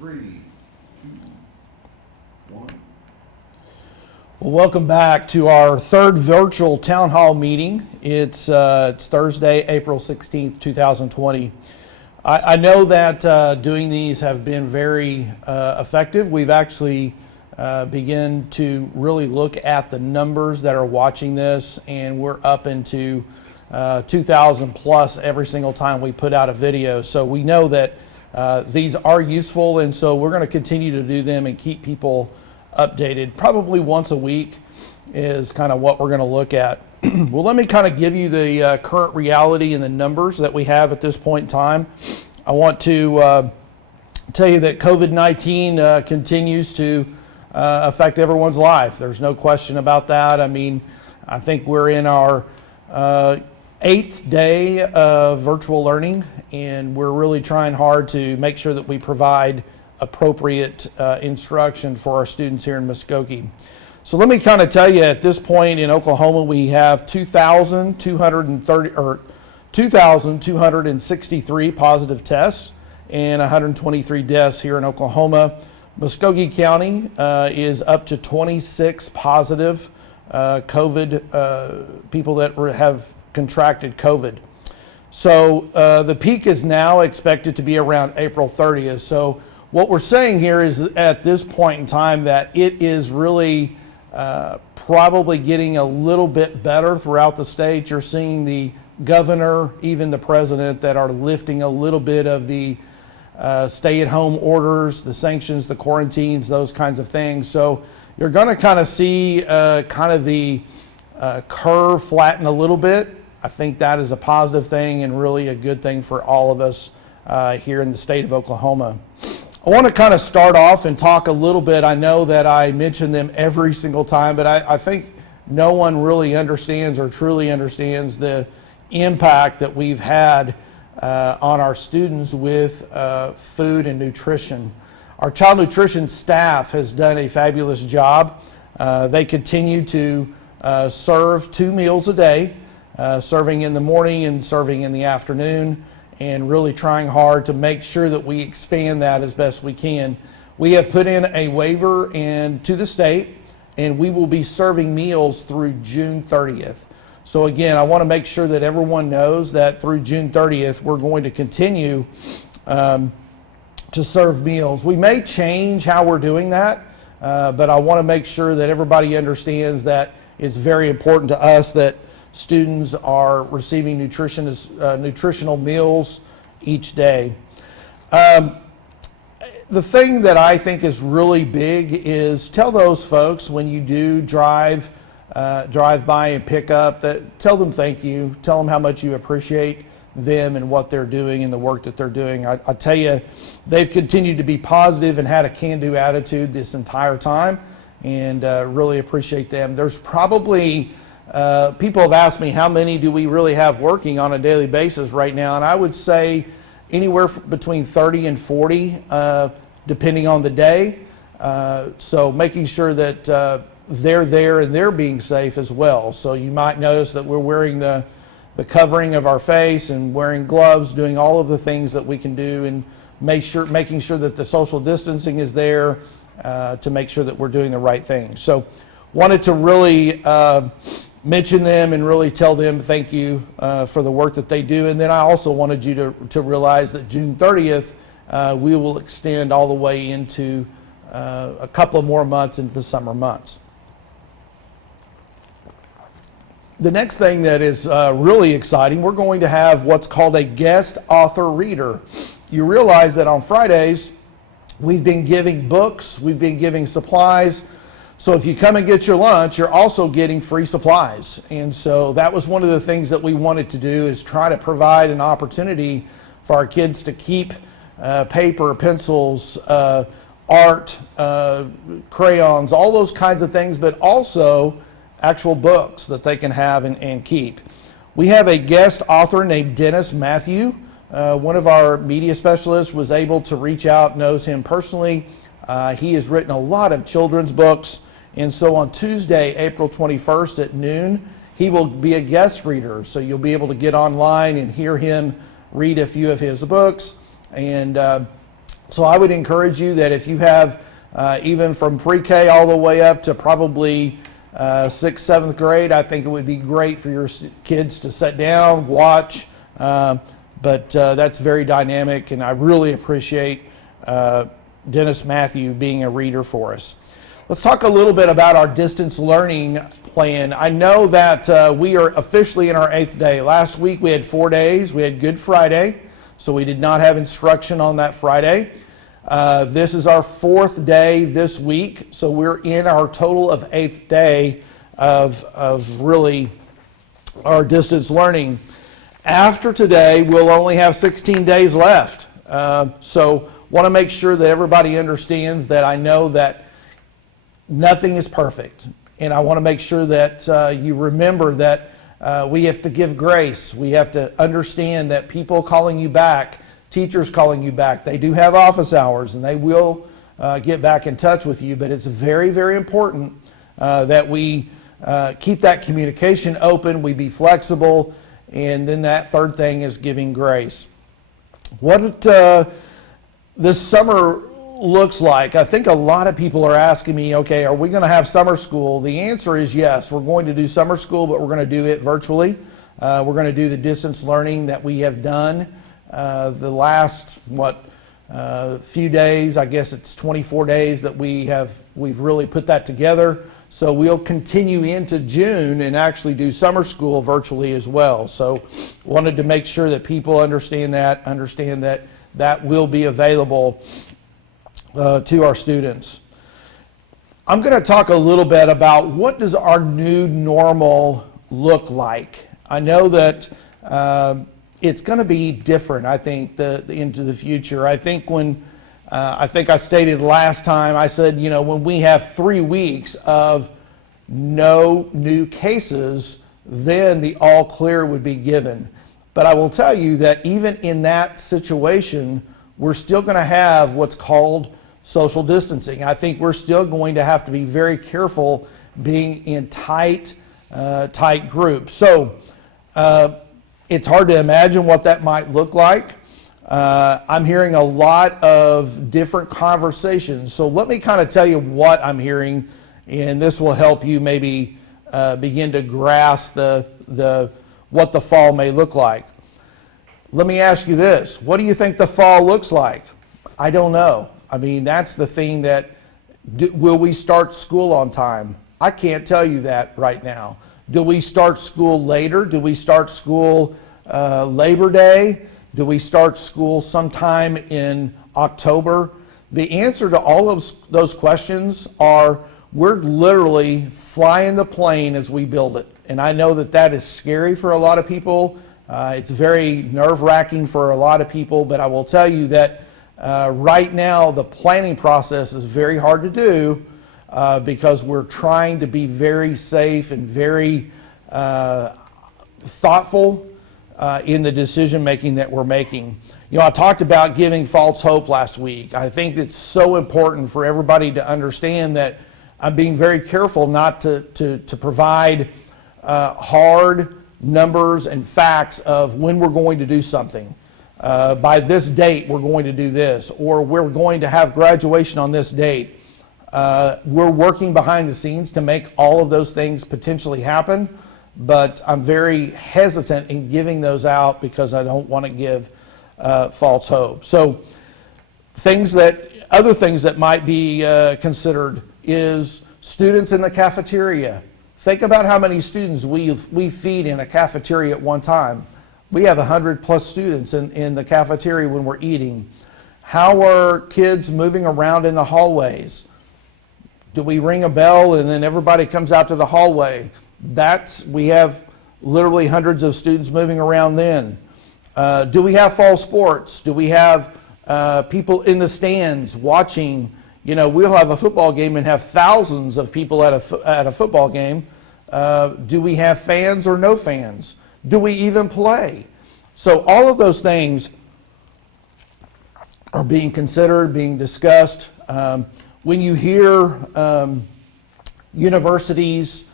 3, 2, 1. Well, welcome back to our third virtual town hall meeting. It's Thursday, April 16th, 2020. I know that doing these have been very effective. We've actually begun to really look at the numbers that are watching this, and we're up into 2,000 plus every single time we put out a video. So we know that these are useful, and so we're going to continue to do them and keep people updated. Probably once a week is kind of what we're going to look at. Well, let me kind of give you the current reality and the numbers that we have at this point in time. I want to tell you that COVID-19 continues to affect everyone's life. There's no question about that. I mean, I think we're in our 8th day of virtual learning, and we're really trying hard to make sure that we provide appropriate instruction for our students here in Muskogee. So let me kind of tell you, at this point in Oklahoma, we have 2,263 positive tests and 123 deaths here in Oklahoma. Muskogee County is up to 26 positive COVID people that have contracted COVID. So the peak is now expected to be around April 30th. So what we're saying here is at this point in time that it is really probably getting a little bit better throughout the state. You're seeing the governor, even the president, that are lifting a little bit of the stay-at-home orders, the sanctions, the quarantines, those kinds of things. So you're going to kind of see kind of the curve flatten a little bit. I think that is a positive thing and really a good thing for all of us here in the state of Oklahoma. I want to kind of start off and talk a little bit. I know that I mention them every single time, but I think no one really understands or truly understands the impact that we've had on our students with food and nutrition. Our child nutrition staff has done a fabulous job. They continue to serve 2 meals a day, serving in the morning and serving in the afternoon, and really trying hard to make sure that we expand that as best we can. We have put in a waiver to the state, and we will be serving meals through June 30th. So again, I want to make sure that everyone knows that through June 30th, we're going to continue to serve meals. We may change how we're doing that, but I want to make sure that everybody understands that it's very important to us that students are receiving nutritional meals each day. The thing that I think is really big is tell those folks when you do drive by and pick up, tell them thank you, tell them how much you appreciate them and what they're doing and the work that they're doing. I tell you, they've continued to be positive and had a can-do attitude this entire time, and really appreciate them. There's probably people have asked me how many do we really have working on a daily basis right now, and I would say anywhere between 30 and 40 depending on the day. So making sure that they're there and they're being safe as well. So you might notice that we're wearing the covering of our face and wearing gloves, doing all of the things that we can do, and making sure that the social distancing is there to make sure that we're doing the right thing. So wanted to really mention them and really tell them thank you for the work that they do. And then I also wanted you to realize that June 30th, we will extend all the way into a couple of more months into the summer months. The next thing that is really exciting, we're going to have what's called a guest author reader. You realize that on Fridays, we've been giving books, we've been giving supplies. So if you come and get your lunch, you're also getting free supplies. And so that was one of the things that we wanted to do, is try to provide an opportunity for our kids to keep paper, pencils, art, crayons, all those kinds of things, but also actual books that they can have and keep. We have a guest author named Dennis Matthew. One of our media specialists was able to reach out, knows him personally. He has written a lot of children's books. And so on Tuesday, April 21st at noon, he will be a guest reader. So you'll be able to get online and hear him read a few of his books. And So I would encourage you that if you have even from pre-K all the way up to probably 6th, 7th grade, I think it would be great for your kids to sit down, watch, but that's very dynamic, and I really appreciate Dennis Matthew being a reader for us. Let's talk a little bit about our distance learning plan. I know that we are officially in our 8th day. Last week we had 4 days. We had Good Friday, so we did not have instruction on that Friday. This is our 4th day this week, so we're in our total of 8th day of really our distance learning. After today, we'll only have 16 days left. So want to make sure that everybody understands that I know that nothing is perfect. And I want to make sure that you remember that we have to give grace. We have to understand that people calling you back, teachers calling you back, they do have office hours and they will get back in touch with you. But it's very, very important that we keep that communication open, we be flexible, and then that third thing is giving grace. What this summer looks like, I think a lot of people are asking me, okay, are we going to have summer school? The answer is yes. We're going to do summer school, but we're going to do it virtually. We're going to do the distance learning that we have done the last, few days. I guess it's 24 days that we've really put that together. So we'll continue into June and actually do summer school virtually as well. So wanted to make sure that people understand that that will be available to our students. I'm going to talk a little bit about what does our new normal look like. I know that it's going to be different, I think, into the future. I think I stated last time, I said, when we have 3 weeks of no new cases, then the all clear would be given. But I will tell you that even in that situation, we're still going to have what's called social distancing. I think we're still going to have to be very careful being in tight groups. So it's hard to imagine what that might look like. I'm hearing a lot of different conversations. So let me kind of tell you what I'm hearing, and this will help you maybe begin to grasp what the fall may look like. Let me ask you this. What do you think the fall looks like? I don't know. I mean, that's the thing that, will we start school on time? I can't tell you that right now. Do we start school later? Do we start school Labor Day? Do we start school sometime in October? The answer to all of those questions are, we're literally flying the plane as we build it. And I know that that is scary for a lot of people. It's very nerve-wracking for a lot of people, but I will tell you that right now the planning process is very hard to do because we're trying to be very safe and very thoughtful in the decision making that we're making. I talked about giving false hope last week. I think it's so important for everybody to understand that I'm being very careful not to provide hard numbers and facts of when we're going to do something. By this date, we're going to do this, or we're going to have graduation on this date. We're working behind the scenes to make all of those things potentially happen, but I'm very hesitant in giving those out because I don't want to give false hope. So other things that might be considered is students in the cafeteria. Think about how many students we feed in a cafeteria at one time. We have 100+ students in the cafeteria when we're eating. How are kids moving around in the hallways? Do we ring a bell and then everybody comes out to the hallway? We have literally hundreds of students moving around then. Do we have fall sports? Do we have people in the stands watching? We'll have a football game and have thousands of people at a football game. Do we have fans or no fans? Do we even play? So all of those things are being considered, being discussed. When you hear universities,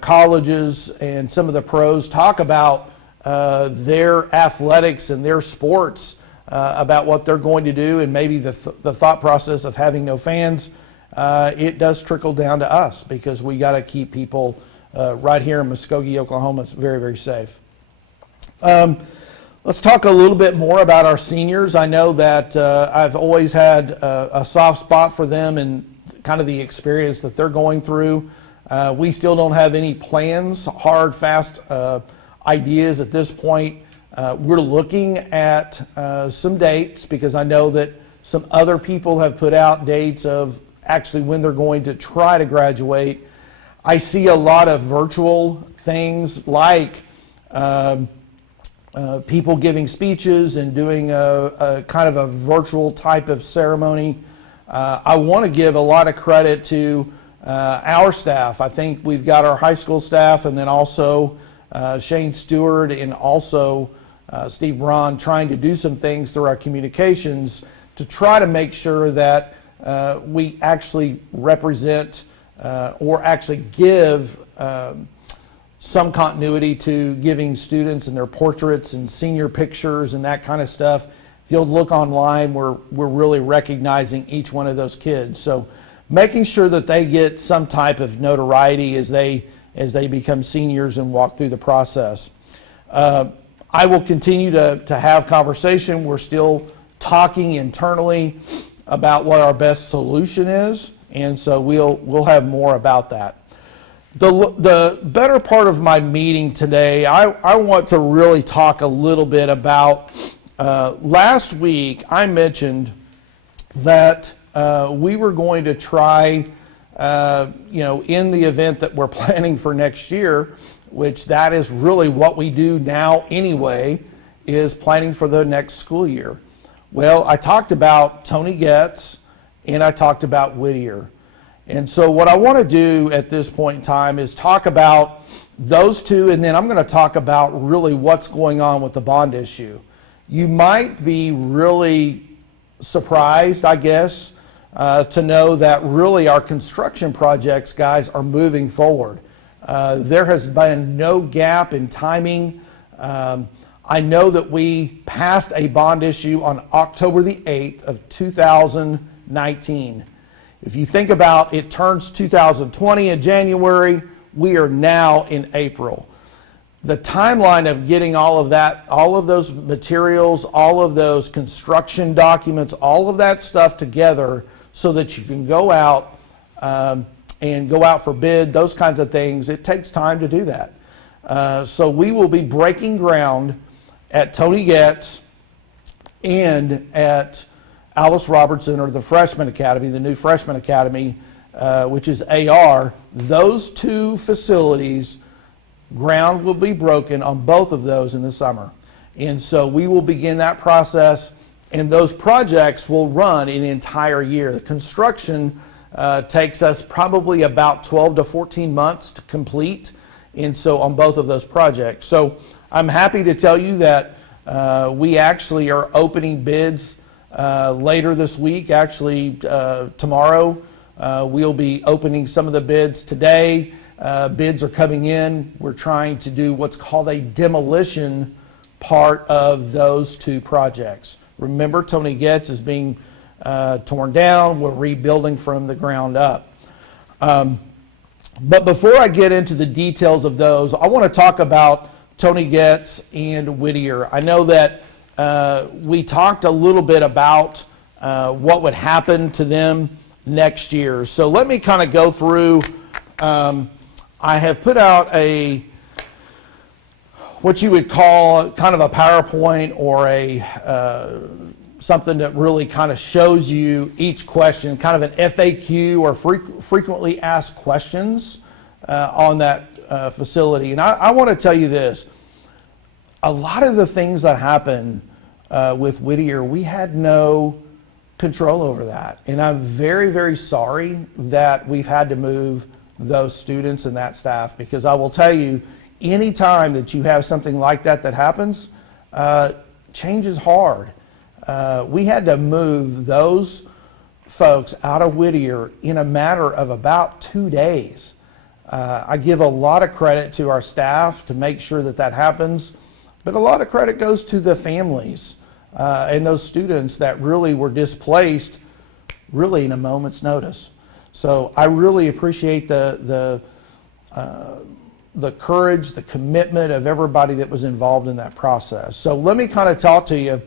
colleges, and some of the pros talk about their athletics and their sports, about what they're going to do, and maybe the thought process of having no fans, it does trickle down to us, because we got to keep people right here in Muskogee, Oklahoma, very, very safe. Let's talk a little bit more about our seniors. I know that I've always had a soft spot for them and kind of the experience that they're going through. We still don't have any plans, hard, fast ideas at this point. We're looking at some dates, because I know that some other people have put out dates of actually when they're going to try to graduate. I see a lot of virtual things, like people giving speeches and doing a kind of a virtual type of ceremony. I want to give a lot of credit to our staff. I think we've got our high school staff, and then also Shane Stewart and also Steve Braun trying to do some things through our communications to try to make sure that we actually represent or actually give some continuity to giving students and their portraits and senior pictures and that kind of stuff. If you'll look online, we're really recognizing each one of those kids. So making sure that they get some type of notoriety as they become seniors and walk through the process. I will continue to have conversation. We're still talking internally about what our best solution is, and so we'll have more about that. The better part of my meeting today, I want to really talk a little bit about, last week I mentioned that we were going to try, in the event that we're planning for next year, which that is really what we do now anyway, is planning for the next school year. Well, I talked about Tony Getz and I talked about Whittier. And so what I want to do at this point in time is talk about those two, and then I'm going to talk about really what's going on with the bond issue. You might be really surprised, I guess, to know that really our construction projects, guys, are moving forward. There has been no gap in timing. I know that we passed a bond issue on October the 8th of 2019. If you think about it, turns 2020 in January, we are now in April. The timeline of getting all of that, all of those materials, all of those construction documents, all of that stuff together so that you can go out and go out for bid, those kinds of things, it takes time to do that. So we will be breaking ground at Tony Getz and at Alice Robertson, or the Freshman Academy, the new Freshman Academy, which is AR. Those two facilities, ground will be broken on both of those in the summer. And so we will begin that process, and those projects will run an entire year. The construction takes us probably about 12 to 14 months to complete, and so on both of those projects. So I'm happy to tell you that we actually are opening bids later this week. Actually, tomorrow we'll be opening some of the bids today. Bids are coming in. We're trying to do what's called a demolition part of those two projects. Remember, Tony Getz is being torn down. We're rebuilding from the ground up. But before I get into the details of those, I want to talk about Tony Getz and Whittier. I know that we talked a little bit about what would happen to them next year. So let me kind of go through. I have put out what you would call kind of a PowerPoint, or something that really kind of shows you each question, kind of an FAQ, or frequently asked questions on that facility. And I want to tell you this. A lot of the things that happen with Whittier, we had no control over that. And I'm very, very sorry that we've had to move those students and that staff, because I will tell you, any time that you have something like that happens, change is hard. We had to move those folks out of Whittier in a matter of about 2 days. I give a lot of credit to our staff to make sure that happens, but a lot of credit goes to the families and those students that really were displaced really in a moment's notice. So I really appreciate the courage, the commitment of everybody that was involved in that process. So let me kind of talk to you.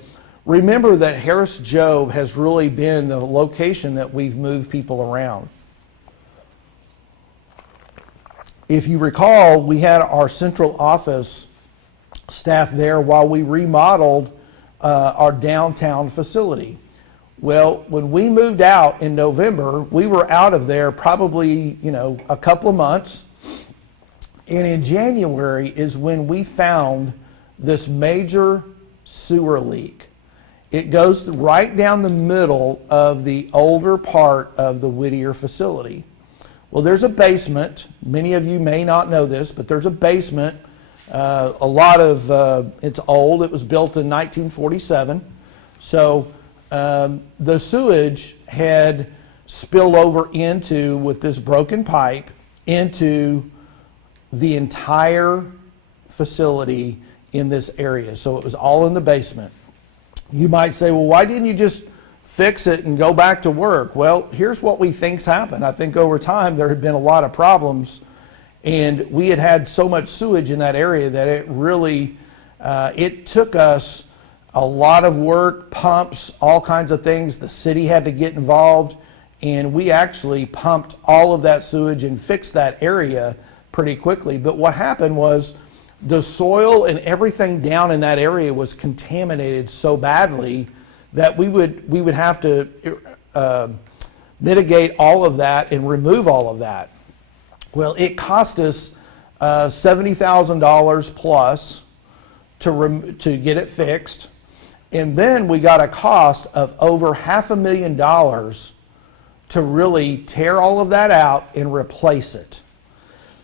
Remember that Harris Jobe has really been the location that we've moved people around. If you recall, we had our central office staff there while we remodeled our downtown facility. Well, when we moved out in November, we were out of there probably, a couple of months. And in January is when we found this major sewer leak. It goes right down the middle of the older part of the Whittier facility. Well, there's a basement. Many of you may not know this, but there's a basement. It's old. It was built in 1947. So the sewage had spilled over with this broken pipe, into the entire facility in this area. So it was all in the basement. You might say, well, why didn't you just fix it and go back to work? Well, here's what we think's happened. I think over time there had been a lot of problems, and we had so much sewage in that area that it really, it took us a lot of work, pumps, all kinds of things. The city had to get involved, and we actually pumped all of that sewage and fixed that area pretty quickly. But what happened was the soil and everything down in that area was contaminated so badly that we would have to mitigate all of that and remove all of that. Well, it cost us $70,000 plus to get it fixed, and then we got a cost of over $500,000 to really tear all of that out and replace it.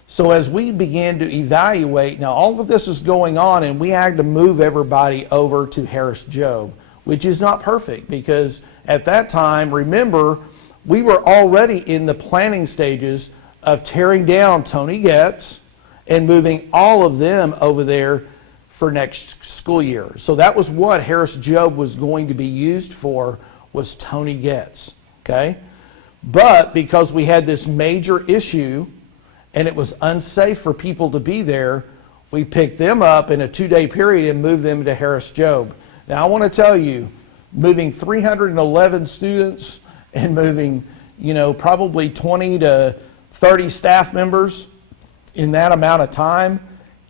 So as we began to evaluate, now all of this is going on, and we had to move everybody over to Harris Jobe, which is not perfect, because at that time, remember, we were already in the planning stages of tearing down Tony Getz and moving all of them over there for next school year. So that was what Harris Jobe was going to be used for, was Tony Getz, okay? But because we had this major issue and it was unsafe for people to be there, we picked them up in a 2-day period and moved them to Harris Jobe. Now I want to tell you, moving 311 students and moving, probably 20 to 30 staff members in that amount of time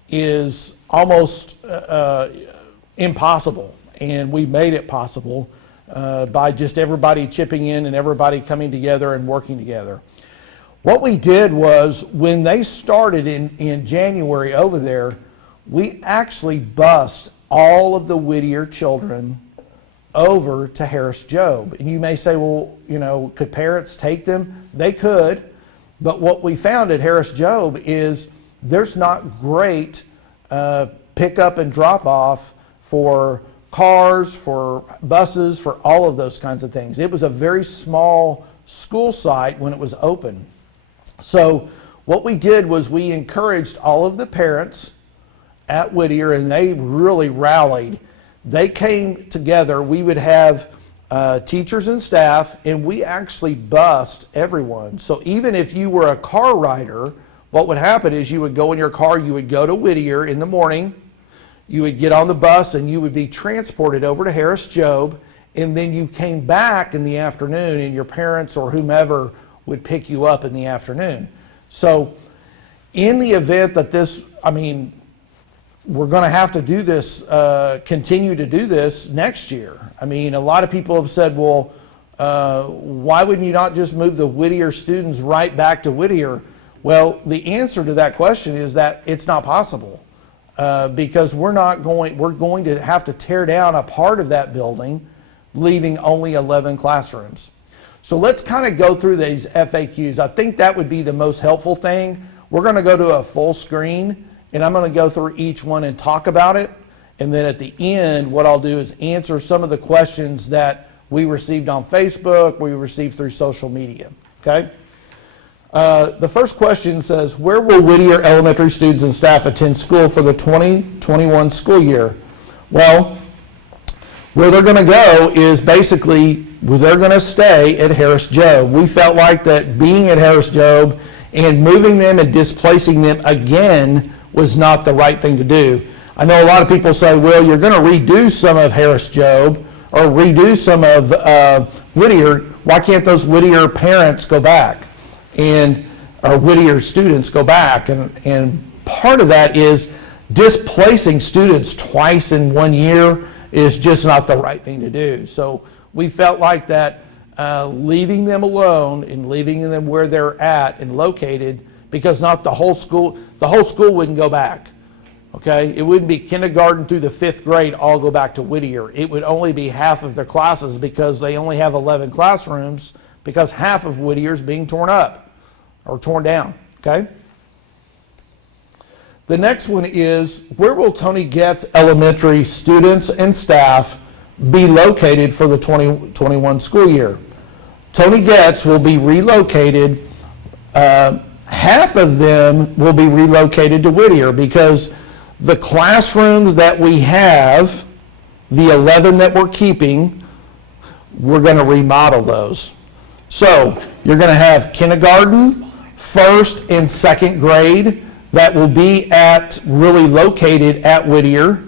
is almost impossible. And we made it possible by just everybody chipping in and everybody coming together and working together. What we did was, when they started in January over there, we actually bused all of the Whittier children over to Harris Jobe. And you may say, well, could parents take them? They could, but what we found at Harris Jobe is there's not great pickup and drop off for cars, for buses, for all of those kinds of things. It was a very small school site when it was open. So what we did was we encouraged all of the parents at Whittier, and they really rallied. They came together. We would have teachers and staff, and we actually bused everyone. So even if you were a car rider, what would happen is you would go in your car, you would go to Whittier in the morning, you would get on the bus, and you would be transported over to Harris Jobe, and then you came back in the afternoon, and your parents or whomever would pick you up in the afternoon. So in the event that we're going to have to do this, continue to do this next year. A lot of people have said, well, why wouldn't you not just move the Whittier students right back to Whittier? Well, the answer to that question is that it's not possible, because we're going to have to tear down a part of that building, leaving only 11 classrooms. So let's kind of go through these FAQs. I think that would be the most helpful thing. We're going to go to a full screen, and I'm going to go through each one and talk about it. And then at the end, what I'll do is answer some of the questions that we received on Facebook, we received through social media, okay? The first question says, where will Whittier elementary students and staff attend school for the 2021 school year? Well, Where they're going to go is basically, they're going to stay at Harris Job. We felt like that being at Harris Job and moving them and displacing them again was not the right thing to do. I know a lot of people say, well, you're going to redo some of Harris Job or redo some of Whittier. Why can't those Whittier parents go back or Whittier students go back? And part of that is displacing students twice in 1 year is just not the right thing to do. So we felt like that leaving them alone and leaving them where they're at and located, because not the whole school wouldn't go back. Okay, it wouldn't be kindergarten through the 5th grade all go back to Whittier. It would only be half of their classes because they only have 11 classrooms, because half of Whittier is being torn up or torn down. Okay. The next one is, where will Tony Getz Elementary students and staff be located for the 2021 school year? Tony Getz will be relocated. Half of them will be relocated to Whittier, because the classrooms that we have, the 11 that we're keeping, we're going to remodel those. So you're going to have kindergarten, 1st and 2nd grade that will be really located at Whittier,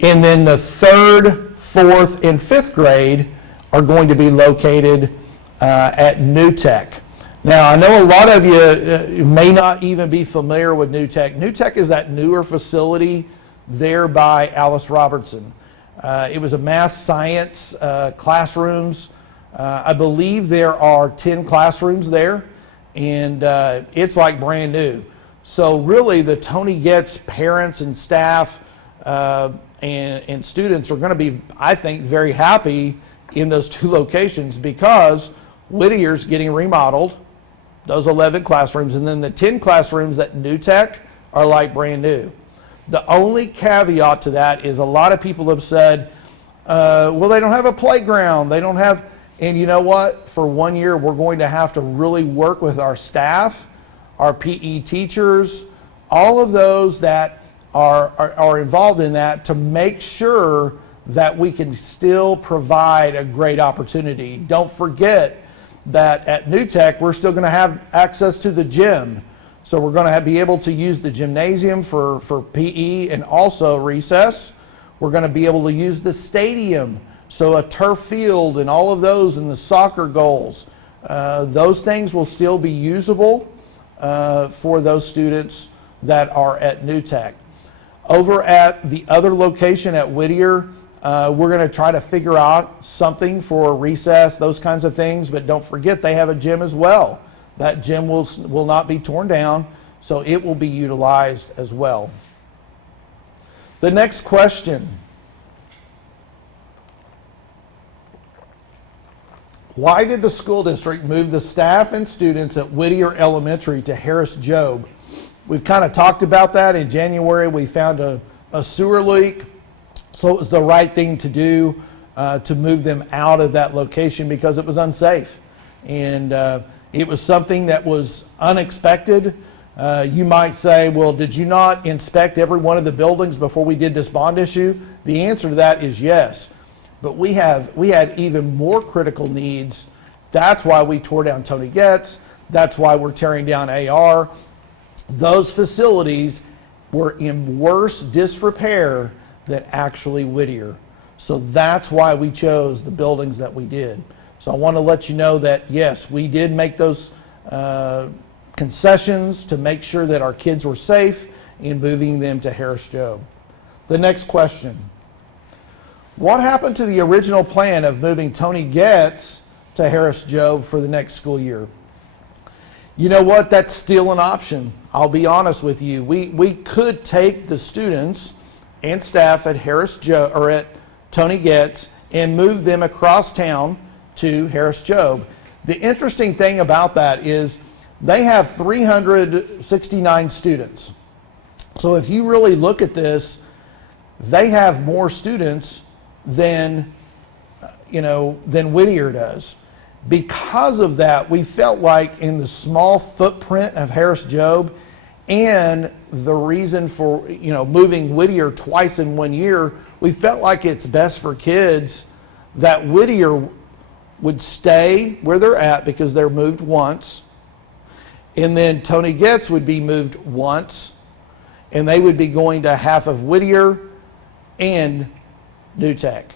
and then the 3rd, 4th, and 5th grade are going to be located at New Tech. Now, I know a lot of you may not even be familiar with New Tech. New Tech is that newer facility there by Alice Robertson. It was a math science classrooms. I believe there are 10 classrooms there, and it's like brand new. So really, the Tony Getz parents and staff and students are going to be, I think, very happy in those 2 locations, because Whittier's getting remodeled, those 11 classrooms, and then the 10 classrooms at New Tech are like brand new. The only caveat to that is a lot of people have said, well, they don't have a playground, they don't have, and you know what? For 1 year, we're going to have to really work with our staff, our PE teachers, all of those that are involved in that, to make sure that we can still provide a great opportunity. Don't forget that at New Tech, we're still going to have access to the gym. So we're going to be able to use the gymnasium for PE and also recess. We're going to be able to use the stadium, so a turf field and all of those, and the soccer goals. Those things will still be usable for those students that are at New Tech. Over at the other location at Whittier, we're going to try to figure out something for recess, those kinds of things, but don't forget they have a gym as well. That gym will not be torn down, so it will be utilized as well. The next question. Why did the school district move the staff and students at Whittier Elementary to Harris Job? We've kind of talked about that. In January, we found a sewer leak, so it was the right thing to do to move them out of that location, because it was unsafe. And it was something that was unexpected. You might say, well, did you not inspect every one of the buildings before we did this bond issue? The answer to that is yes. But we had even more critical needs. That's why we tore down Tony Getz. That's why we're tearing down AR. Those facilities were in worse disrepair than actually Whittier. So that's why we chose the buildings that we did. So I want to let you know that, yes, we did make those concessions to make sure that our kids were safe in moving them to Harris Job. The next question. What happened to the original plan of moving Tony Getz to Harris Job for the next school year? You know what? That's still an option. I'll be honest with you. We could take the students and staff at Harris Job or at Tony Getz and move them across town to Harris Job. The interesting thing about that is they have 369 students. So if you really look at this, they have more students than Whittier does. Because of that, we felt like in the small footprint of Harris Job and the reason for moving Whittier twice in 1 year, we felt like it's best for kids that Whittier would stay where they're at because they're moved once, and then Tony Getz would be moved once, and they would be going to half of Whittier and New Tech.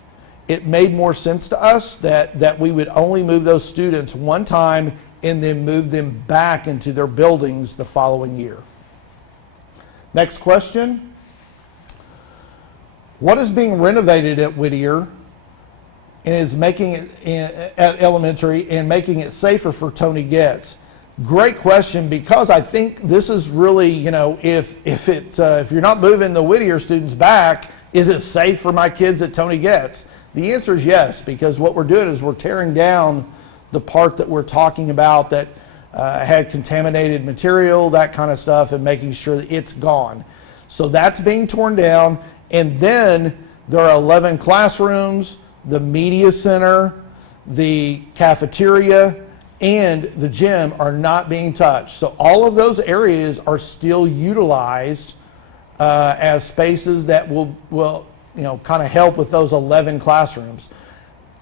It made more sense to us that we would only move those students one time and then move them back into their buildings the following year. Next question. What is being renovated at Whittier and is making it at elementary and making it safer for Tony Getz? Great question, because I think this is really, if you're not moving the Whittier students back, is it safe for my kids at Tony Getz? The answer is yes, because what we're doing is we're tearing down the part that we're talking about that had contaminated material, that kind of stuff, and making sure that it's gone. So that's being torn down, and then there are 11 classrooms, the media center, the cafeteria, and the gym are not being touched. So all of those areas are still utilized as spaces that will kind of help with those 11 classrooms.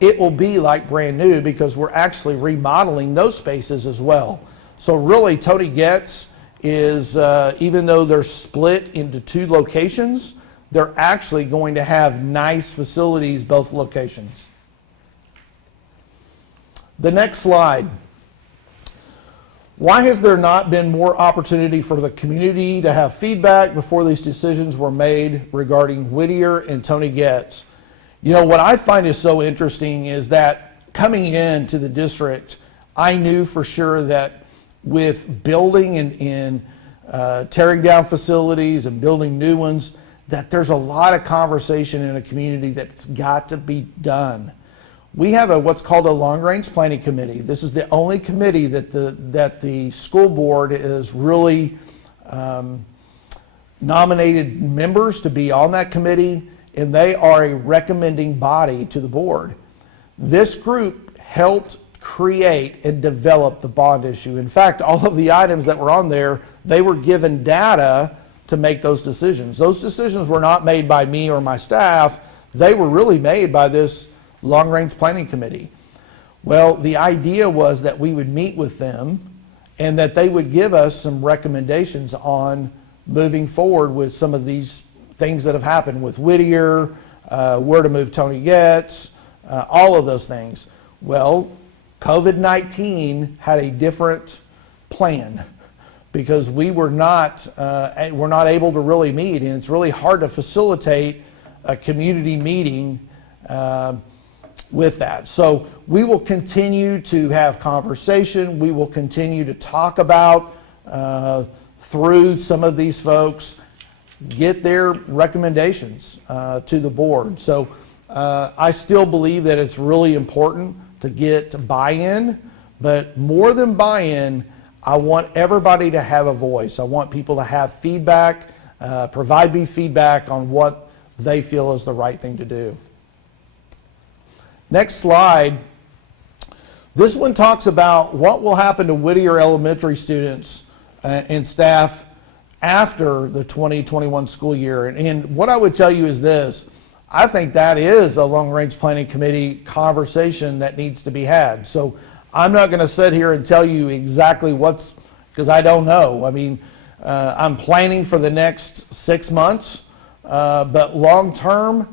It will be like brand new because we're actually remodeling those spaces as well. So really, Tony Getz is, even though they're split into 2 locations, they're actually going to have nice facilities both locations. The next slide. Why has there not been more opportunity for the community to have feedback before these decisions were made regarding Whittier and Tony Getz? What I find is so interesting is that coming into the district, I knew for sure that with building and tearing down facilities and building new ones, that there's a lot of conversation in a community that's got to be done. We have what's called a long-range planning committee. This is the only committee that the school board is really nominated members to be on that committee, and they are a recommending body to the board. This group helped create and develop the bond issue. In fact, all of the items that were on there, they were given data to make those decisions. Those decisions were not made by me or my staff. They were really made by this long-range planning committee. Well, the idea was that we would meet with them and that they would give us some recommendations on moving forward with some of these things that have happened with Whittier, where to move Tony Getz, all of those things. Well, COVID-19 had a different plan because we were not able to really meet, and it's really hard to facilitate a community meeting with that. So we will continue to have conversation. We will continue to talk about through some of these folks, get their recommendations to the board. So I still believe that it's really important to get buy-in, but more than buy-in, I want everybody to have a voice. I want people to have feedback, provide me feedback on what they feel is the right thing to do. Next slide. This one talks about what will happen to Whittier Elementary students and staff after the 2021 school year. And what I would tell you is this. I think that is a long-range planning committee conversation that needs to be had. So I'm not going to sit here and tell you exactly because I don't know. I mean, I'm planning for the next 6 months, but long-term,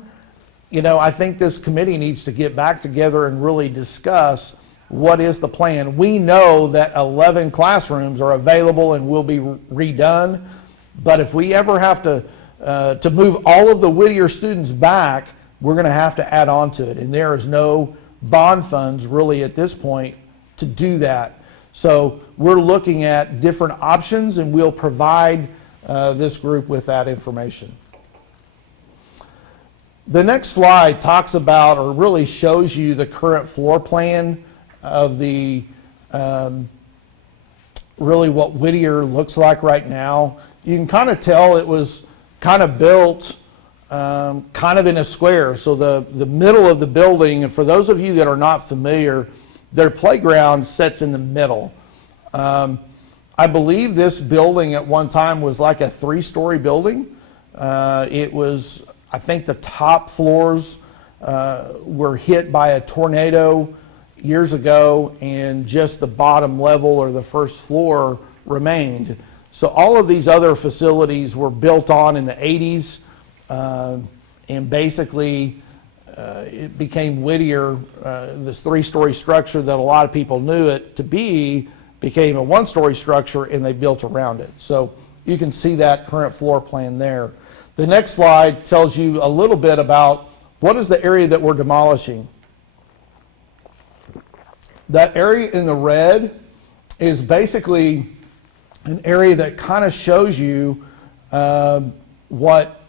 I think this committee needs to get back together and really discuss what is the plan. We know that 11 classrooms are available and will be redone, but if we ever have to move all of the Whittier students back, we're going to have to add on to it, and there is no bond funds really at this point to do that. So we're looking at different options, and we'll provide this group with that information. The next slide talks about, or really shows you, the current floor plan of the really what Whittier looks like right now. You can kind of tell it was kind of built kind of in a square. So the middle of the building, and for those of you that are not familiar, their playground sits in the middle. I believe this building at one time was like a 3-story building. It was, I think the top floors were hit by a tornado years ago, and just the bottom level or the first floor remained. So all of these other facilities were built on in the 80s, and basically it became Whittier, this three-story structure that a lot of people knew it to be, became a one-story structure, and they built around it. So you can see that current floor plan there. The next slide tells you a little bit about what is the area that we're demolishing. That area in the red is basically an area that kind of shows you what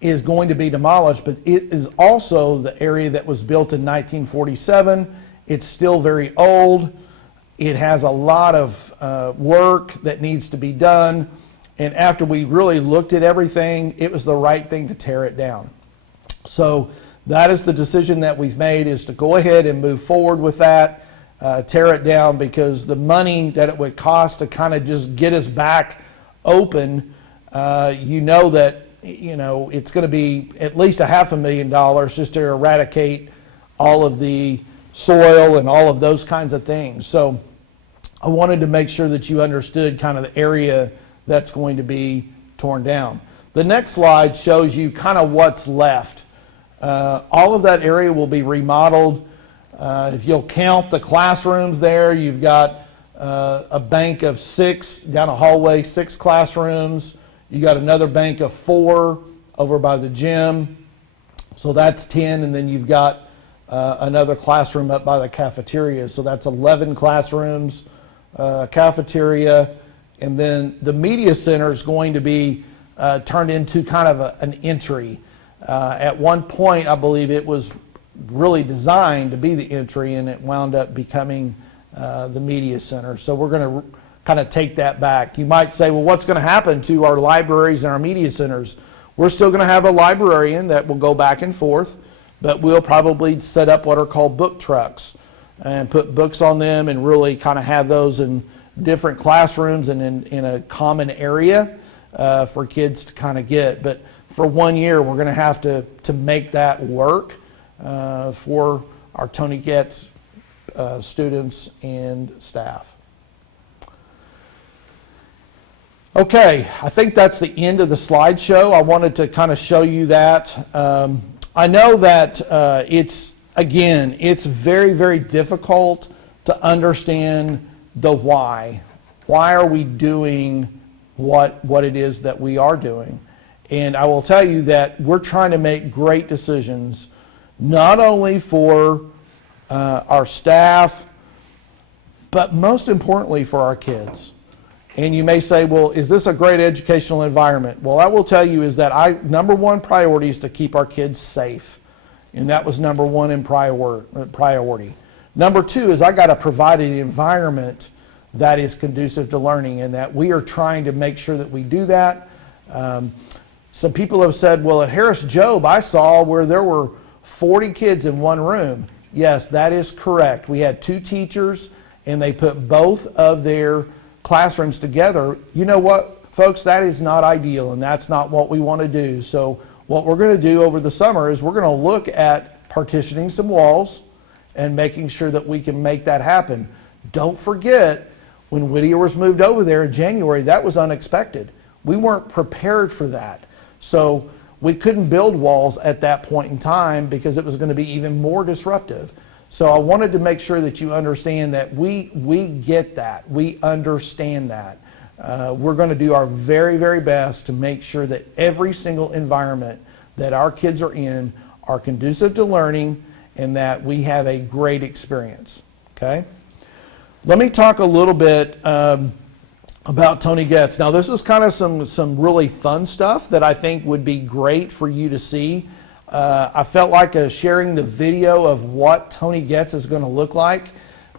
is going to be demolished, but it is also the area that was built in 1947. It's still very old. It has a lot of work that needs to be done. And after we really looked at everything, it was the right thing to tear it down. So that is the decision that we've made, is to go ahead and move forward with that, tear it down, because the money that it would cost to kind of just get us back open, you know that it's going to be at least $500,000 just to eradicate all of the soil and all of those kinds of things. So I wanted to make sure that you understood kind of the area that's going to be torn down. The next slide shows you kind of what's left. All of that area will be remodeled. If you'll count the classrooms there, you've got a bank of 6 down a hallway, 6 classrooms. You got another bank of 4 over by the gym, so that's 10, and then you've got another classroom up by the cafeteria, so that's 11 classrooms, cafeteria, and then the media center is going to be turned into kind of an entry. At one point, I believe it was really designed to be the entry, and it wound up becoming the media center. So we're going to kind of take that back. You might say, well, what's going to happen to our libraries and our media centers? We're still going to have a librarian that will go back and forth, but we'll probably set up what are called book trucks and put books on them and really kind of have those in different classrooms and in a common area for kids to kind of get. But for 1 year, we're going to have to make that work for our Tony Getz students and staff. Okay, I think that's the end of the slideshow. I wanted to kind of show you that. I know that it's very, very difficult to understand the why. Why are we doing what it is that we are doing? And I will tell you that we're trying to make great decisions, not only for our staff, but most importantly for our kids. And you may say, well, is this a great educational environment? Well, I will tell you is that number one priority is to keep our kids safe. And that was number one in priority. Number two is I got to provide an environment that is conducive to learning, and that we are trying to make sure that we do that. Some people have said, well, at Harris Jobe, I saw where there were 40 kids in one room. Yes, that is correct. We had 2 teachers, and they put both of their classrooms together. You know what, folks, that is not ideal, and that's not what we want to do. So what we're going to do over the summer is we're going to look at partitioning some walls and making sure that we can make that happen. Don't forget, when Whittier was moved over there in January, that was unexpected. We weren't prepared for that. So we couldn't build walls at that point in time because it was going to be even more disruptive. So I wanted to make sure that you understand that we get that. We understand that. We're going to do our very, very best to make sure that every single environment that our kids are in are conducive to learning and that we have a great experience. Okay? Let me talk a little bit about Tony Getz. Now, this is kind of some really fun stuff that I think would be great for you to see. I felt like sharing the video of what Tony Getz is going to look like.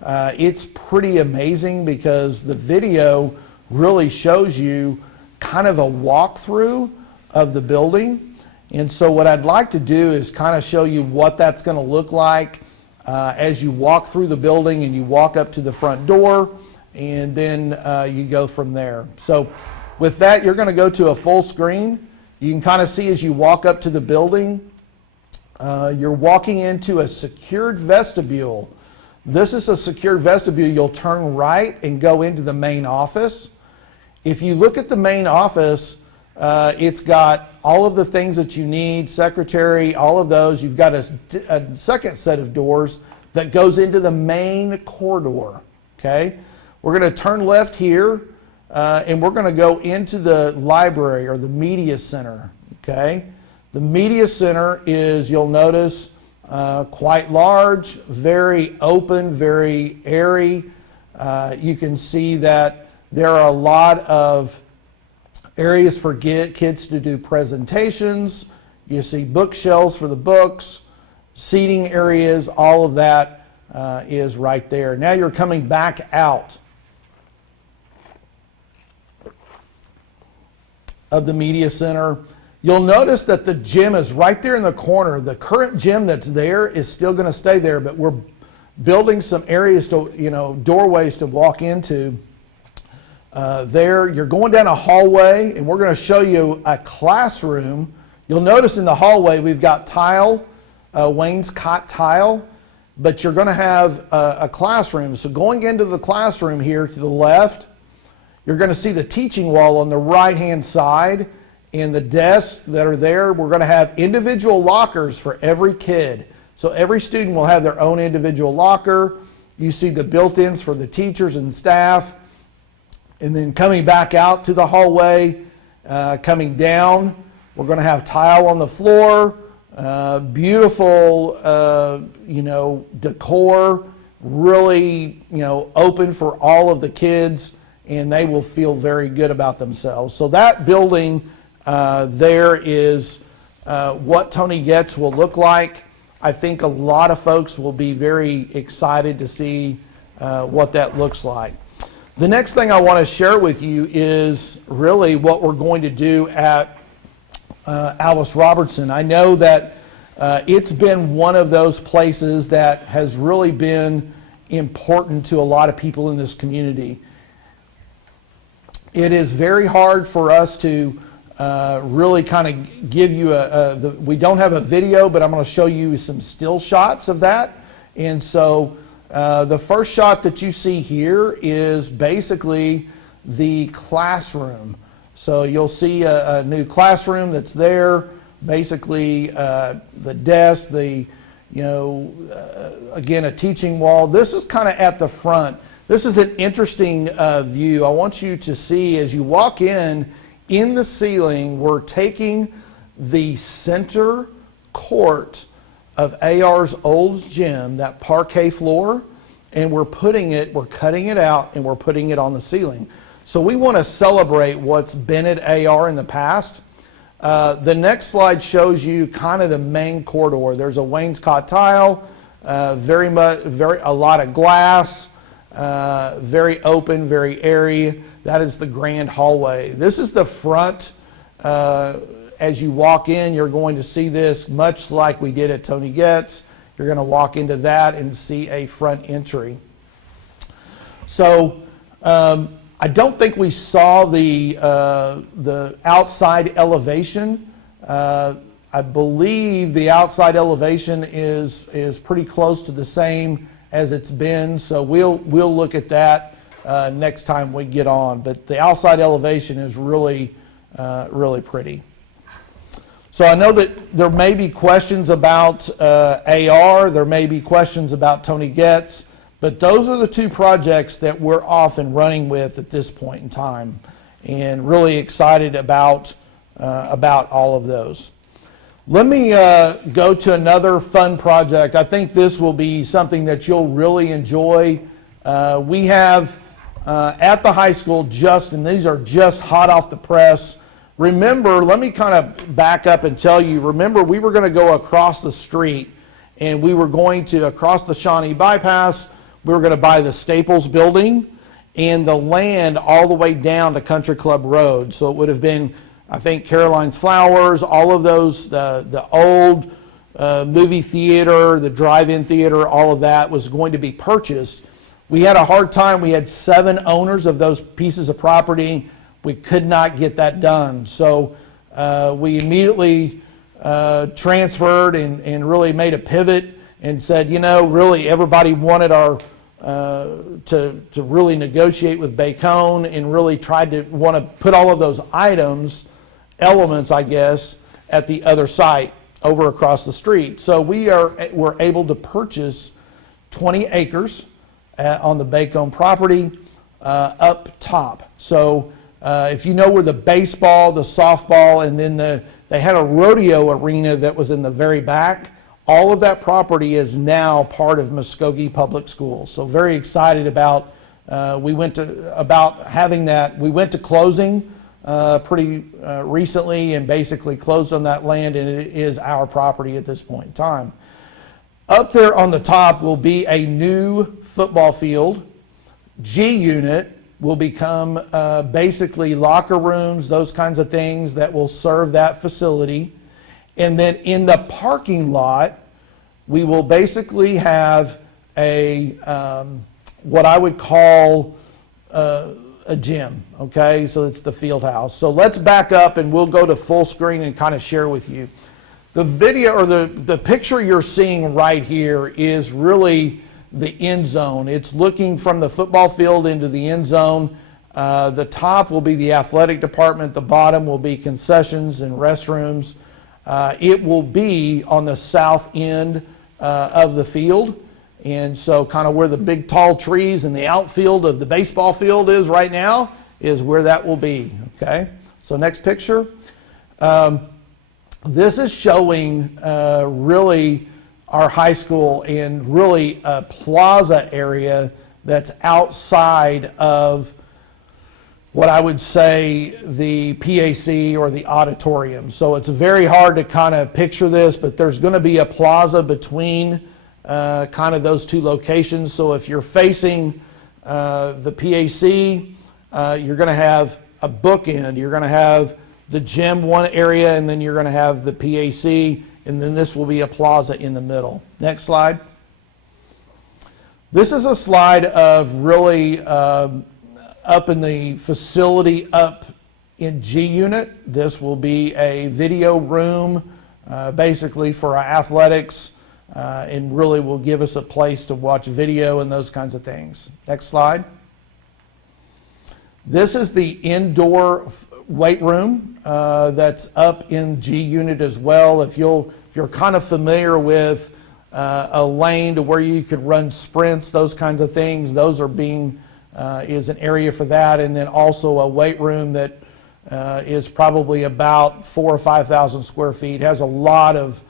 It's pretty amazing because the video really shows you kind of a walkthrough of the building. And so what I'd like to do is kind of show you what that's going to look like as you walk through the building and you walk up to the front door, and then you go from there. So with that, you're going to go to a full screen, You can kind of see as you walk up to the building, you're walking into a secured vestibule. This is a secured vestibule. You'll turn right and go into the main office. If you look at the main office, it's got all of the things that you need, secretary, all of those. You've got a second set of doors that goes into the main corridor, okay? We're going to turn left here, and we're going to go into the library or the media center, okay? The media center is, you'll notice, quite large, very open, very airy. You can see that there are a lot of areas for kids to do presentations. You see bookshelves for the books, seating areas, all of that is right there. Now you're coming back out of the media center. You'll notice that the gym is right there in the corner. The current gym that's there is still going to stay there, but we're building some areas to, doorways to walk into. There, you're going down a hallway, and we're going to show you a classroom. You'll notice in the hallway we've got tile, wainscot tile, but you're going to have a classroom. So going into the classroom here to the left, you're going to see the teaching wall on the right-hand side, and the desks that are there. We're going to have individual lockers for every kid. So every student will have their own individual locker. You see the built-ins for the teachers and staff. And then coming back out to the hallway, coming down, we're going to have tile on the floor, beautiful, decor, really, open for all of the kids, and they will feel very good about themselves. So that building there is what Tony Getz will look like. I think a lot of folks will be very excited to see what that looks like. The next thing I want to share with you is really what we're going to do at Alice Robertson. I know that it's been one of those places that has really been important to a lot of people in this community. It is very hard for us to really kind of give you we don't have a video, but I'm going to show you some still shots of that. And so the first shot that you see here is basically the classroom. So you'll see a new classroom that's there, basically the desk, again, a teaching wall. This is kind of at the front. This is an interesting view. I want you to see as you walk in the ceiling, we're taking the center court of AR's old gym, that parquet floor, and we're cutting it out, and we're putting it on the ceiling. So we want to celebrate what's been at AR in the past. The next slide shows you kind of the main corridor. There's a wainscot tile, a lot of glass, very open, very airy. That is the grand hallway. This is the front. As you walk in, you're going to see this much like we did at Tony Getz. You're going to walk into that and see a front entry. So I don't think we saw the outside elevation. I believe the outside elevation is pretty close to the same as it's been. So we'll look at that next time we get on. But the outside elevation is really pretty. So I know that there may be questions about AR, there may be questions about Tony Getz, but those are the two projects that we're off and running with at this point in time, and really excited about all of those. Let me go to another fun project. I think this will be something that you'll really enjoy. We have at the high school, and these are just hot off the press. Remember, let me kind of back up and tell you, remember we were going to go across the street, and we were going to, across the Shawnee Bypass, we were going to buy the Staples building and the land all the way down to Country Club Road. So it would have been, I think, Caroline's Flowers, all of those, the old movie theater, the drive-in theater, all of that was going to be purchased. We had a hard time. We had 7 owners of those pieces of property. We could not get that done. So we immediately transferred and really made a pivot and said, you know, really everybody wanted our to really negotiate with Bacone and really tried to want to put all of those elements, I guess, at the other site over across the street. So we're able to purchase 20 acres on the Bacone property up top. So if you know where the baseball, the softball, and then they had a rodeo arena that was in the very back, all of that property is now part of Muskogee Public School. So very excited about having that. We went to closing pretty recently and basically closed on that land, and it is our property at this point in time. Up there on the top will be a new football field. G unit will become basically locker rooms, those kinds of things that will serve that facility. And then in the parking lot, we will basically have a what I would call a gym, okay? So it's the field house. So let's back up and we'll go to full screen and kind of share with you. The video or the picture you're seeing right here is really the end zone. It's looking from the football field into the end zone. The top will be the athletic department. The bottom will be concessions and restrooms. It will be on the south end of the field. And so kind of where the big tall trees and the outfield of the baseball field is right now is where that will be, okay? So next picture. This is showing really our high school and really a plaza area that's outside of what I would say the PAC or the auditorium. So it's very hard to kind of picture this, but there's going to be a plaza between kind of those two locations. So if you're facing the PAC, you're going to have a bookend. You're going to have the gym one area, and then you're going to have the PAC, and then this will be a plaza in the middle. Next slide. This is a slide of really up in the facility up in G unit. This will be a video room basically for our athletics and really will give us a place to watch video and those kinds of things. Next slide. This is the indoor weight room that's up in G unit as well. If you're kind of familiar with a lane to where you could run sprints, those kinds of things, those are being is an area for that, and then also a weight room that is probably about 4,000 or 5,000 square feet. Has a lot of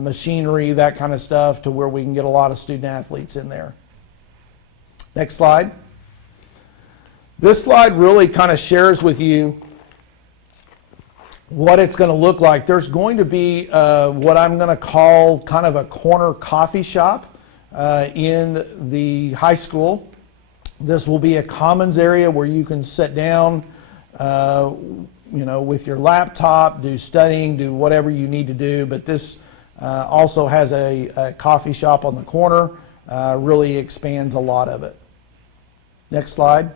machinery, that kind of stuff, to where we can get a lot of student athletes in there. Next slide. This slide really kind of shares with you what it's going to look like. There's going to be what I'm going to call kind of a corner coffee shop in the high school. This will be a commons area where you can sit down, with your laptop, do studying, do whatever you need to do. But this also has a coffee shop on the corner. Really expands a lot of it. Next slide.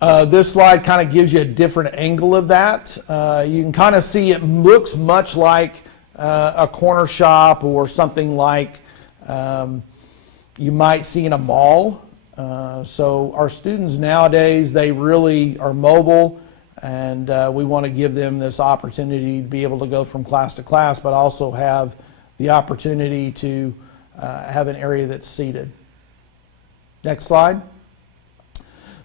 This slide kind of gives you a different angle of that. You can kind of see it looks much like a corner shop or something like you might see in a mall. So our students nowadays, they really are mobile, and we want to give them this opportunity to be able to go from class to class, but also have the opportunity to have an area that's seated. Next slide.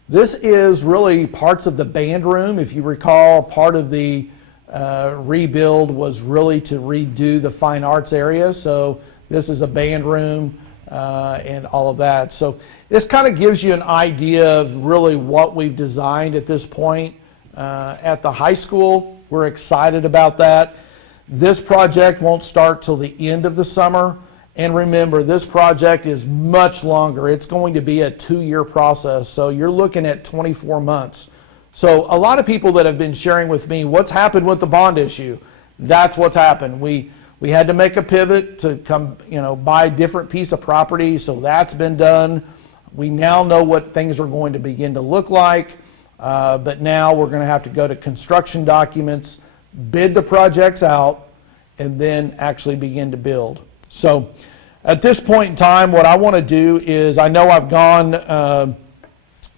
This is really parts of the band room. If you recall, part of the rebuild was really to redo the fine arts area. So this is a band room and all of that. So this kind of gives you an idea of really what we've designed at this point at the high school. We're excited about that. This project won't start till the end of the summer. And remember, this project is much longer. It's going to be a 2-year process, so you're looking at 24 months. So a lot of people that have been sharing with me, what's happened with the bond issue? That's what's happened. We had to make a pivot to come, buy a different piece of property, so that's been done. We now know what things are going to begin to look like. But now we're going to have to go to construction documents, bid the projects out, and then actually begin to build. So at this point in time, what I want to do is, I know I've gone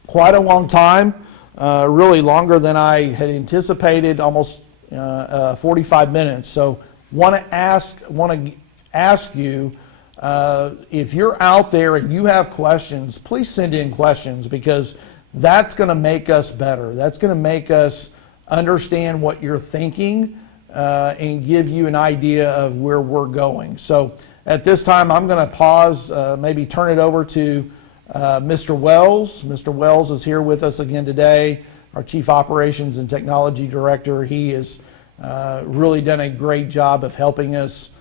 quite a long time, really longer than I had anticipated, almost 45 minutes. So want to ask you, if you're out there and you have questions, please send in questions, because that's going to make us better. That's going to make us understand what you're thinking and give you an idea of where we're going. So at this time, I'm going to pause, maybe turn it over to Mr. Wells. Mr. Wells is here with us again today, our Chief Operations and Technology Director. He has really done a great job of helping us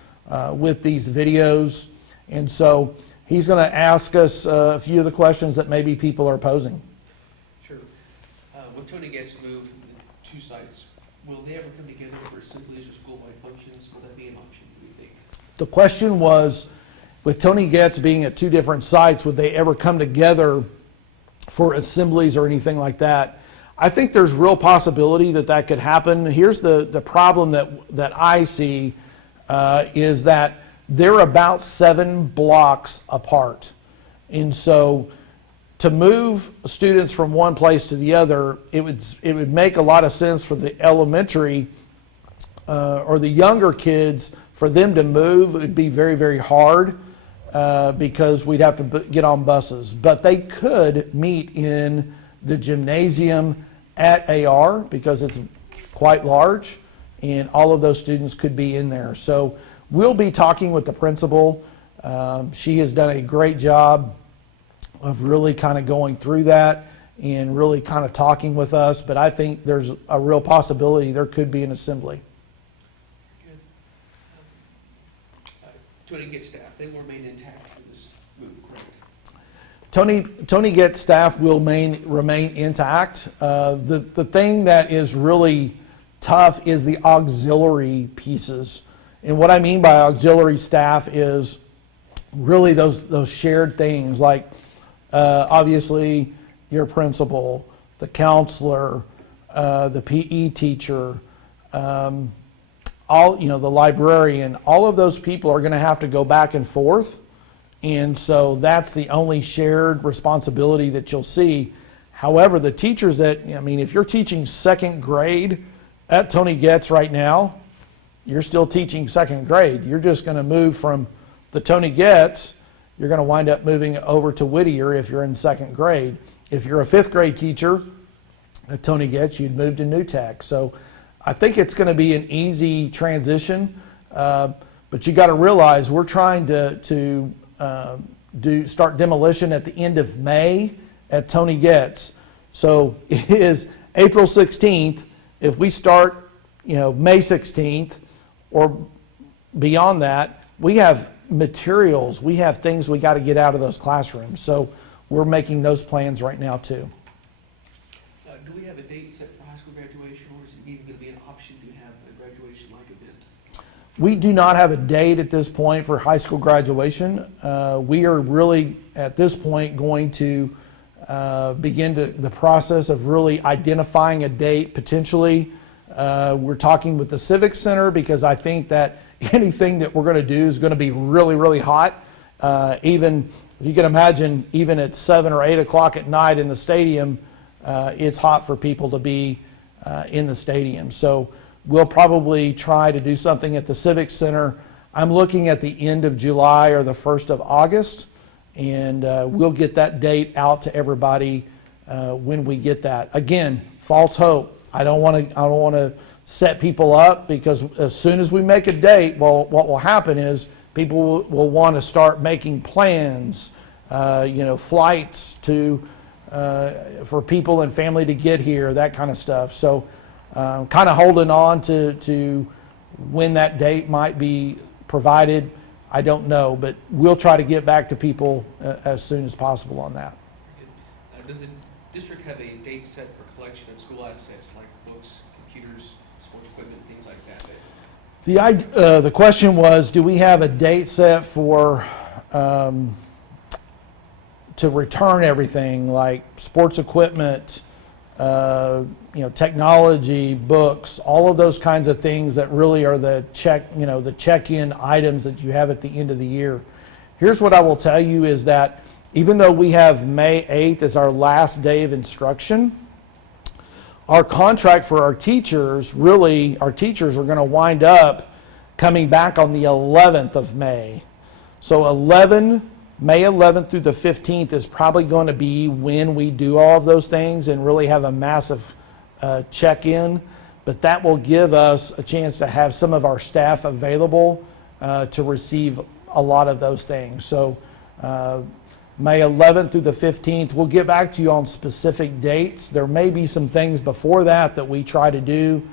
with these videos. And so he's going to ask us a few of the questions that maybe people are posing. Sure. With Tony Getz moved from the two sites, will they ever come together for simply as a school-wide functions? Will that be an option, do you think? The question was, with Tony Getz being at two different sites, would they ever come together for assemblies or anything like that? I think there's real possibility that that could happen. Here's the problem that I see is that they're about 7 blocks apart. And so to move students from one place to the other, it would make a lot of sense for the elementary or the younger kids, for them to move. It would be very, very hard because we'd have to get on buses. But they could meet in the gymnasium at AR, because it's quite large, and all of those students could be in there. So we'll be talking with the principal. She has done a great job of really kind of going through that and really kind of talking with us. But I think there's a real possibility there could be an assembly. Good. Tony Getz staff, they will remain intact for this move, correct? Tony Getz staff will remain intact. The thing that is really tough is the auxiliary pieces. And what I mean by auxiliary staff is really those shared things, like obviously your principal, the counselor, the PE teacher, the librarian. All of those people are going to have to go back and forth, and so that's the only shared responsibility that you'll see. However, the teachers if you're teaching second grade at Tony Getz right now, you're still teaching second grade. You're just going to move from the Tony Getz, you're going to wind up moving over to Whittier if you're in second grade. If you're a 5th grade teacher at Tony Getz, you'd move to New Tech. So I think it's going to be an easy transition, but you got to realize we're trying to start demolition at the end of May at Tony Getz. So it is April 16th. If we start, May 16th or beyond that, we have materials, we have things we got to get out of those classrooms. So we're making those plans right now too. Do we have a date set for high school graduation, or is it even going to be an option to have a graduation-like event? We do not have a date at this point for high school graduation. We are really, at this point, going to begin the process of really identifying a date potentially. We're talking with the Civic Center, because I think that anything that we're going to do is going to be really, really hot. Even if you can imagine, even at 7 or 8 o'clock at night in the stadium, it's hot for people to be in the stadium. So we'll probably try to do something at the Civic Center. I'm looking at the end of July or the 1st of August, and we'll get that date out to everybody when we get that. Again, false hope. I don't want to set people up, because as soon as we make a date, well, what will happen is people will want to start making plans, flights for people and family to get here, that kind of stuff. So kind of holding on to when that date might be provided. I don't know, but we'll try to get back to people as soon as possible on that. Does the district have a date set for collection of school assets like books, computers, sports equipment, things like that? The question was, do we have a date set for to return everything like sports equipment, technology, books, all of those kinds of things that really are the check-in items that you have at the end of the year. Here's what I will tell you is that even though we have May 8th as our last day of instruction, our contract for our teachers, our teachers are going to wind up coming back on the 11th of May. So May 11th through the 15th is probably going to be when we do all of those things and really have a massive check-in. But that will give us a chance to have some of our staff available to receive a lot of those things. So May 11th through the 15th, we'll get back to you on specific dates. There may be some things before that we try to do,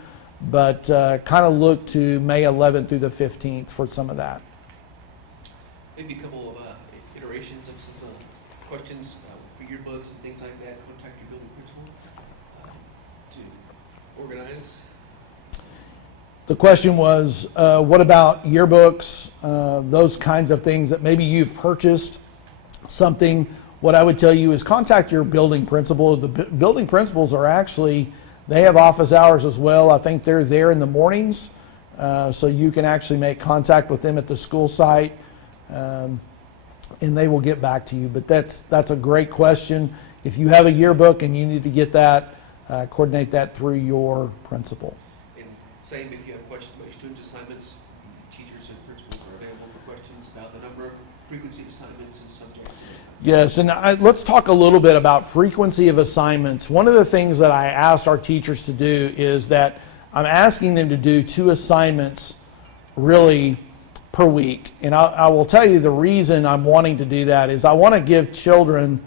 but kind of look to May 11th through the 15th for some of that. Maybe a couple of iterations of some questions for yearbooks and things like that. Contact your building principal to organize. The question was, what about yearbooks, those kinds of things that maybe you've purchased something. What I would tell you is contact your building principal. The building principals are actually, they have office hours as well. I think they're there in the mornings, so you can actually make contact with them at the school site, and they will get back to you. But that's a great question. If you have a yearbook and you need to get that, coordinate that through your principal. And same if you have questions about your students' assignments, teachers and principals are available for questions about the number, frequency of assignments and subjects. Yes, and let's talk a little bit about frequency of assignments. One of the things that I asked our teachers to do is that I'm asking them to do 2 assignments really per week. And I will tell you the reason I'm wanting to do that is I want to give children,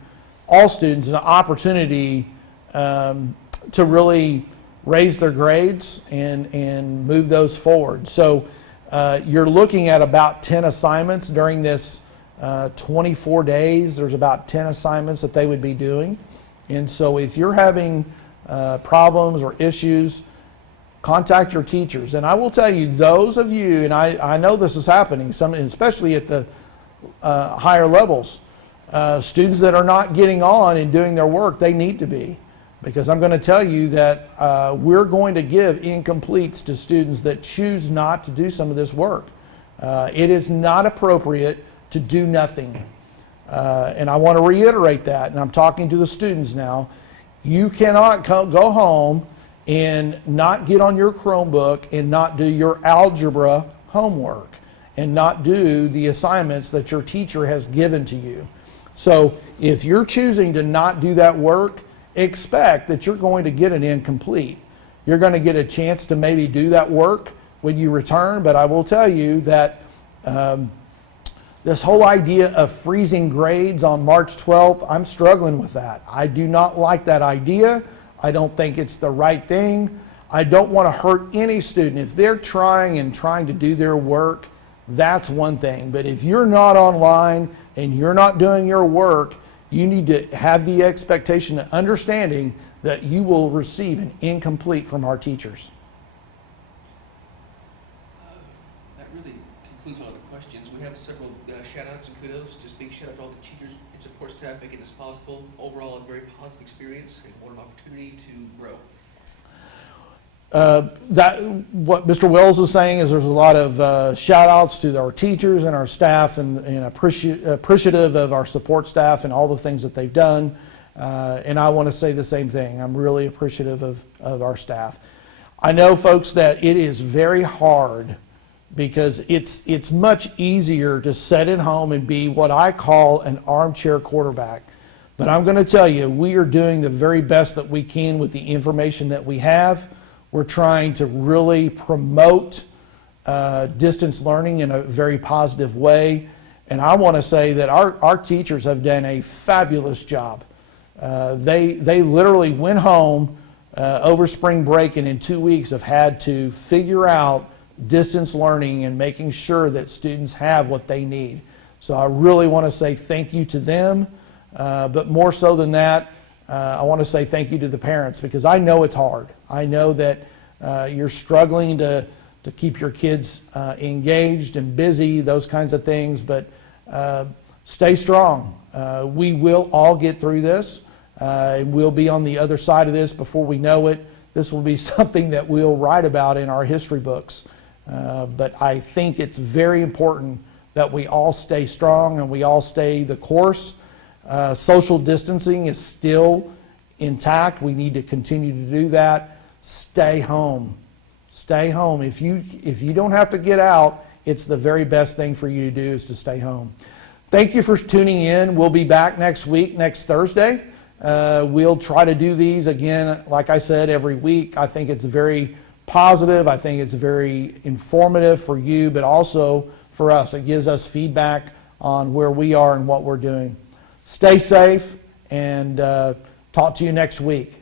all students, an opportunity to really raise their grades and move those forward. So you're looking at about 10 assignments during this 24 days. There's about 10 assignments that they would be doing. And so if you're having problems or issues, contact your teachers. And I will tell you, those of you, and I know this is happening, especially at the higher levels, students that are not getting on and doing their work, they need to be. Because I'm going to tell you that we're going to give incompletes to students that choose not to do some of this work. It is not appropriate to do nothing. And I want to reiterate that, and I'm talking to the students now. You cannot go home and not get on your Chromebook and not do your algebra homework and not do the assignments that your teacher has given to you. So if you're choosing to not do that work, expect that you're going to get an incomplete. You're going to get a chance to maybe do that work when you return, but I will tell you that this whole idea of freezing grades on March 12th, I'm struggling with that. I do not like that idea. I don't think it's the right thing. I don't want to hurt any student. If they're trying to do their work, that's one thing. But if you're not online and you're not doing your work, you need to have the expectation and understanding that you will receive an incomplete from our teachers. That really concludes all the questions. We have several shout-outs and kudos. Just big shout-out to all the teachers and support staff making this possible. Overall, a very positive experience and what an opportunity to grow. What Mr. Wells is saying is there's a lot of shout-outs to our teachers and our staff and appreciative of our support staff and all the things that they've done. And I want to say the same thing. I'm really appreciative of our staff. I know, folks, that it is very hard because it's much easier to sit at home and be what I call an armchair quarterback. But I'm going to tell you, we are doing the very best that we can with the information that we have. We're trying to really promote distance learning in a very positive way. And I want to say that our teachers have done a fabulous job. They literally went home over spring break and in 2 weeks have had to figure out distance learning and making sure that students have what they need. So I really want to say thank you to them. But more so than that, I want to say thank you to the parents because I know it's hard. I know that you're struggling to keep your kids engaged and busy, those kinds of things, but stay strong. We will all get through this. And we'll be on the other side of this before we know it. This will be something that we'll write about in our history books. But I think it's very important that we all stay strong and we all stay the course. Social distancing is still intact. We need to continue to do that. Stay home. Stay home. If you don't have to get out, it's the very best thing for you to do is to stay home. Thank you for tuning in. We'll be back next week, next Thursday. We'll try to do these again, like I said, every week. I think it's very positive. I think it's very informative for you, but also for us. It gives us feedback on where we are and what we're doing. Stay safe, and talk to you next week.